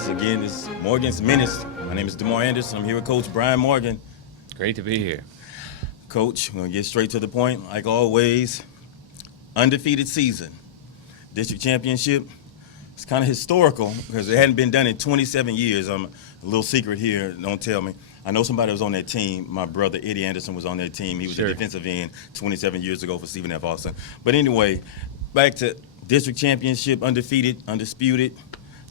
once again. This is Morgan's Minutes. My name is DeMar Anderson. I'm here with Coach Brian Morgan. Great to be here. Coach, we're going to get straight to the point. Like always, undefeated season. District championship. It's kind of historical because it hadn't been done in 27 years. A little secret here, don't tell me. I know somebody was on that team. My brother Eddie Anderson was on that team. He was a defensive end 27 years ago for Stephen F. Austin. But anyway, back to district championship, undefeated, undisputed.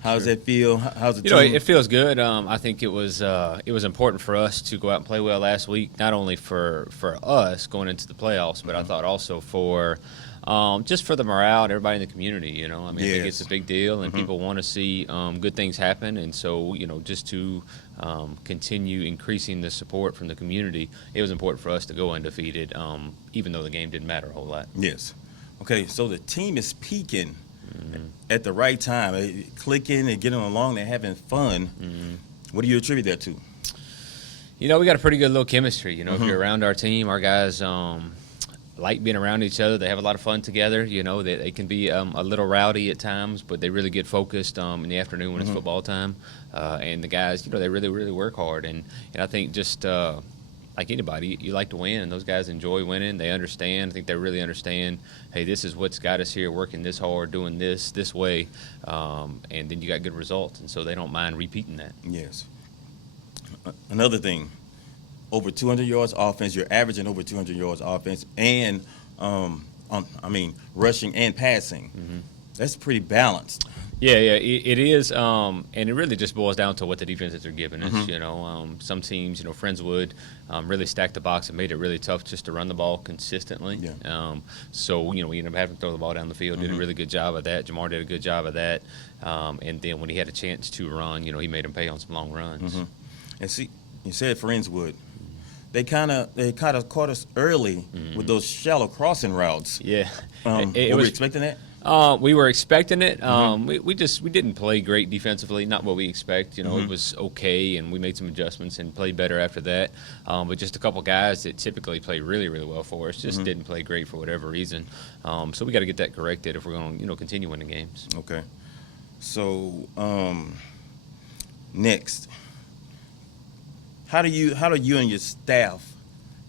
How does that feel? How's the team? It feels good. I think it was important for us to go out and play well last week, not only for us going into the playoffs, but I thought also for just for the morale and everybody in the community. I think it's a big deal, and people want to see good things happen, and so just to continue increasing the support from the community, it was important for us to go undefeated, even though the game didn't matter a whole lot. Yes. Okay, so the team is peaking at the right time. They're clicking, they're getting along, they're having fun. What do you attribute that to? We got a pretty good little chemistry. If you're around our team, our guys like being around each other. They have a lot of fun together. They can be a little rowdy at times, but they really get focused in the afternoon when it's football time. And the guys, they really, really work hard. And I think just like anybody, you like to win, and those guys enjoy winning. They understand. I think they really understand, hey, this is what's got us here, working this hard, doing this way, and then you got good results, and so they don't mind repeating that. Yes. Another thing, over 200 yards offense. You're averaging over 200 yards offense, and rushing and passing. That's pretty balanced. Yeah, it is, and it really just boils down to what the defenses are giving us. Some teams, Friendswood, really stacked the box and made it really tough just to run the ball consistently. Yeah. So we ended up having to throw the ball down the field. Did a really good job of that. Jamar did a good job of that. And then when he had a chance to run, he made him pay on some long runs. And see, you said Friendswood. They kind of caught us early with those shallow crossing routes. Yeah. Were we expecting that? We were expecting it. We didn't play great defensively, not what we expect. It was okay, and we made some adjustments and played better after that. But just a couple guys that typically play really, really well for us just didn't play great for whatever reason. So we got to get that corrected if we're going to continue winning games. Okay. So next, how do you and your staff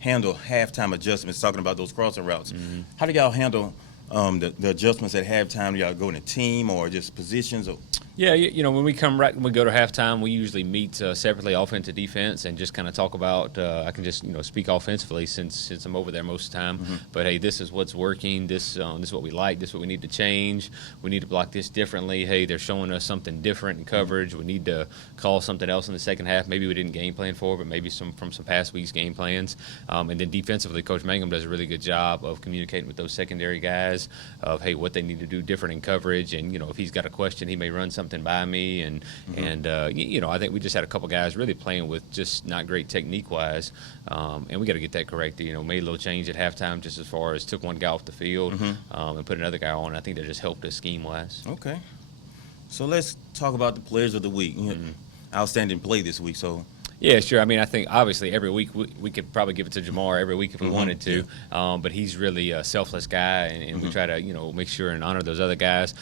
handle halftime adjustments? Talking about those crossing routes, how do y'all handle the adjustments at halftime? Do y'all go in a team or just positions? Or? Yeah, when we go to halftime, we usually meet separately, offense and defense, and just kind of talk about. I can just speak offensively since I'm over there most of the time. But hey, this is what's working. This is what we like. This is what we need to change. We need to block this differently. Hey, they're showing us something different in coverage. We need to call something else in the second half. Maybe we didn't game plan for, but maybe from some past weeks' game plans. And then defensively, Coach Mangum does a really good job of communicating with those secondary guys of hey, what they need to do different in coverage. And if he's got a question, he may run something by me, and I think we just had a couple guys really playing with just not great technique wise, and we got to get that corrected. Made a little change at halftime just as far as took one guy off the field and put another guy on. I think that just helped us scheme wise. Okay, so let's talk about the players of the week. Outstanding play this week. So. Yeah, sure. I think obviously every week we could probably give it to Jamar every week if we wanted to, but he's really a selfless guy, and we try to make sure and honor those other guys.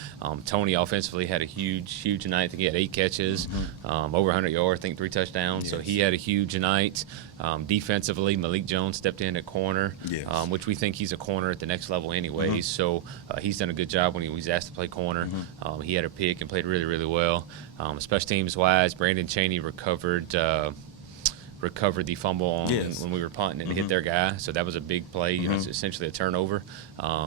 Tony offensively had a huge night. I think he had 8 catches, over 100 yards, I think 3 touchdowns. Yes. So he had a huge night. Defensively, Malik Jones stepped in at corner, which we think he's a corner at the next level anyways. So he's done a good job when he was asked to play corner. He had a pick and played really, really well. Special teams wise, Brandon Chaney recovered the fumble when we were punting and hit their guy. So that was a big play. It's essentially a turnover.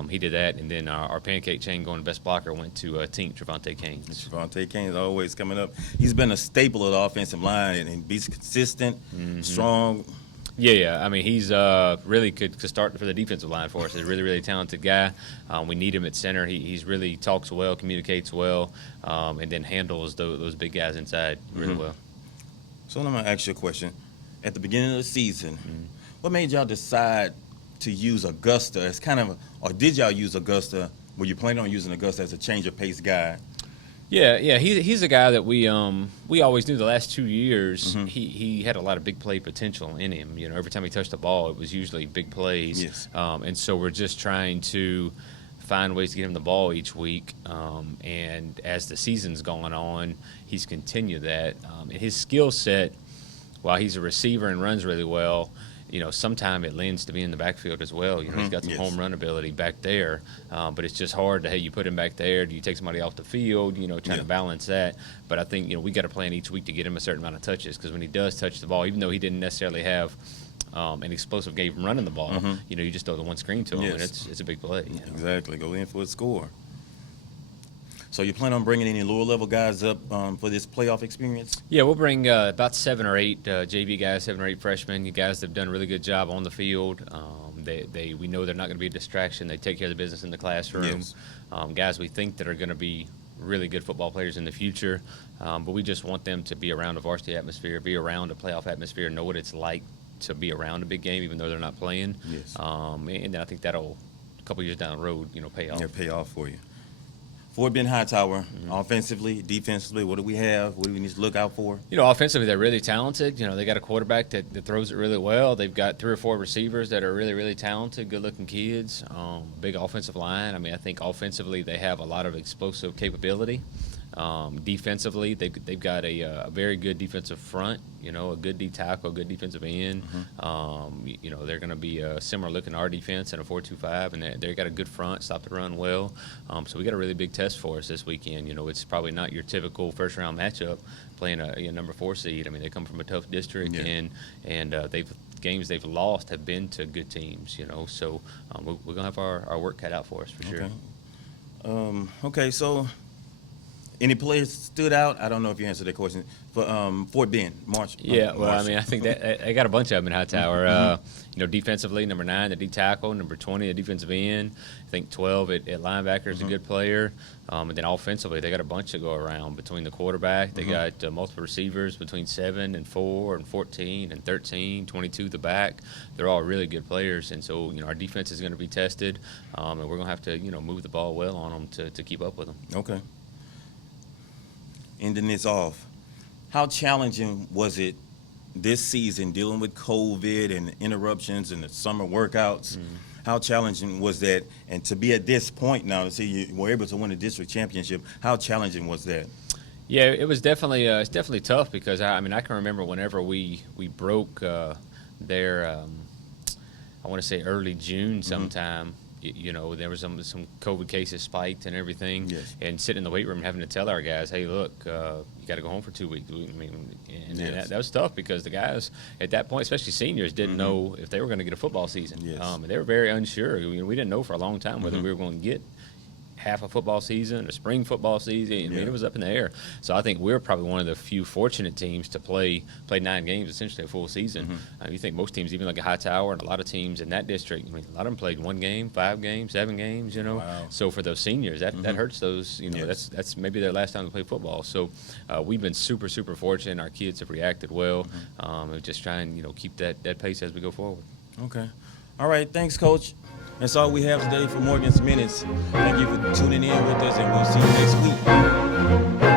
He did that, and then our pancake chain going best blocker went to Tink Trevante Kane. Trevante Kane is always coming up. He's been a staple of the offensive line, and he's consistent, strong. Yeah. He's really could start for the defensive line for us. He's a really, really talented guy. We need him at center. He's really talks well, communicates well, and then handles those big guys inside really well. So I'm going to ask you a question. At the beginning of the season, what made y'all decide to use Augusta as or did y'all use Augusta? Were you planning on using Augusta as a change of pace guy? Yeah. He's a guy that we always knew the last 2 years. He had a lot of big play potential in him. Every time he touched the ball, it was usually big plays. Yes. And so we're just trying to find ways to get him the ball each week. And as the season's gone on, he's continued that. And his skill set, while he's a receiver and runs really well, sometimes it lends to being in the backfield as well. He's got some home run ability back there, but it's just hard to, hey, you put him back there, do you take somebody off the field, trying to balance that. But I think, we got to plan each week to get him a certain amount of touches, because when he does touch the ball, even though he didn't necessarily have an explosive game running the ball, you just throw the one screen to him, and it's a big play. Exactly, go in for a score. So you plan on bringing any lower level guys up for this playoff experience? Yeah, we'll bring about 7 or 8 JV guys, 7 or 8 freshmen. You guys that have done a really good job on the field. We know they're not going to be a distraction. They take care of the business in the classroom. Yes. Guys we think that are going to be really good football players in the future. But we just want them to be around a varsity atmosphere, be around a playoff atmosphere, know what it's like to be around a big game, even though they're not playing. Yes. And I think that'll, a couple years down the road, pay off. Yeah, pay off for you. Fort Bend Hightower, offensively, defensively, what do we have? What do we need to look out for? Offensively, they're really talented. They got a quarterback that throws it really well. They've got 3 or 4 receivers that are really, really talented, good-looking kids. Big offensive line. I think offensively they have a lot of explosive capability. Defensively, they've got a very good defensive front. A good D tackle, a good defensive end. They're going to be similar looking to our defense in a 4-2-5, and they've got a good front, stop the run well. So we got a really big test for us this weekend. It's probably not your typical first round matchup playing a number 4 seed. They come from a tough district, and games they've lost have been to good teams. So we're gonna have our work cut out for us for sure. Okay, so. Any players stood out? I don't know if you answered that question. For Fort Bend, March. Yeah, well, I think that I got a bunch of them in Hightower. Defensively, number 9, the D tackle, number 20, the defensive end. I think 12 at linebacker is a good player. And then offensively, they got a bunch to go around between the quarterback. They got multiple receivers between 7 and 4 and 14 and 13, 22 the back. They're all really good players, and so our defense is going to be tested, and we're going to have to move the ball well on them to keep up with them. Okay. Ending this off, how challenging was it this season dealing with COVID and interruptions and the summer workouts? How challenging was that? And to be at this point now, to see you were able to win a district championship, how challenging was that? Yeah, it was definitely it's definitely tough, because I can remember whenever we broke there, I want to say early June sometime. There was some COVID cases spiked and everything, yes. And sitting in the weight room and having to tell our guys, hey, look, you got to go home for 2 weeks. And that was tough, because the guys at that point, especially seniors, didn't know if they were going to get a football season. Yes. And they were very unsure. We didn't know for a long time whether we were going to get half a football season, a spring football season. It was up in the air. So I think we're probably one of the few fortunate teams to play 9 games, essentially a full season. You think most teams, even like a Hightower and a lot of teams in that district, a lot of them played 1 game, 5 games, 7 games, Wow. So for those seniors, that hurts those, Yes. that's maybe their last time to play football. So we've been super, super fortunate. Our kids have reacted well. We're just trying, keep that pace as we go forward. Okay. All right. Thanks, Coach. That's all we have today for Morgan's Minutes. Thank you for tuning in with us, and we'll see you next week.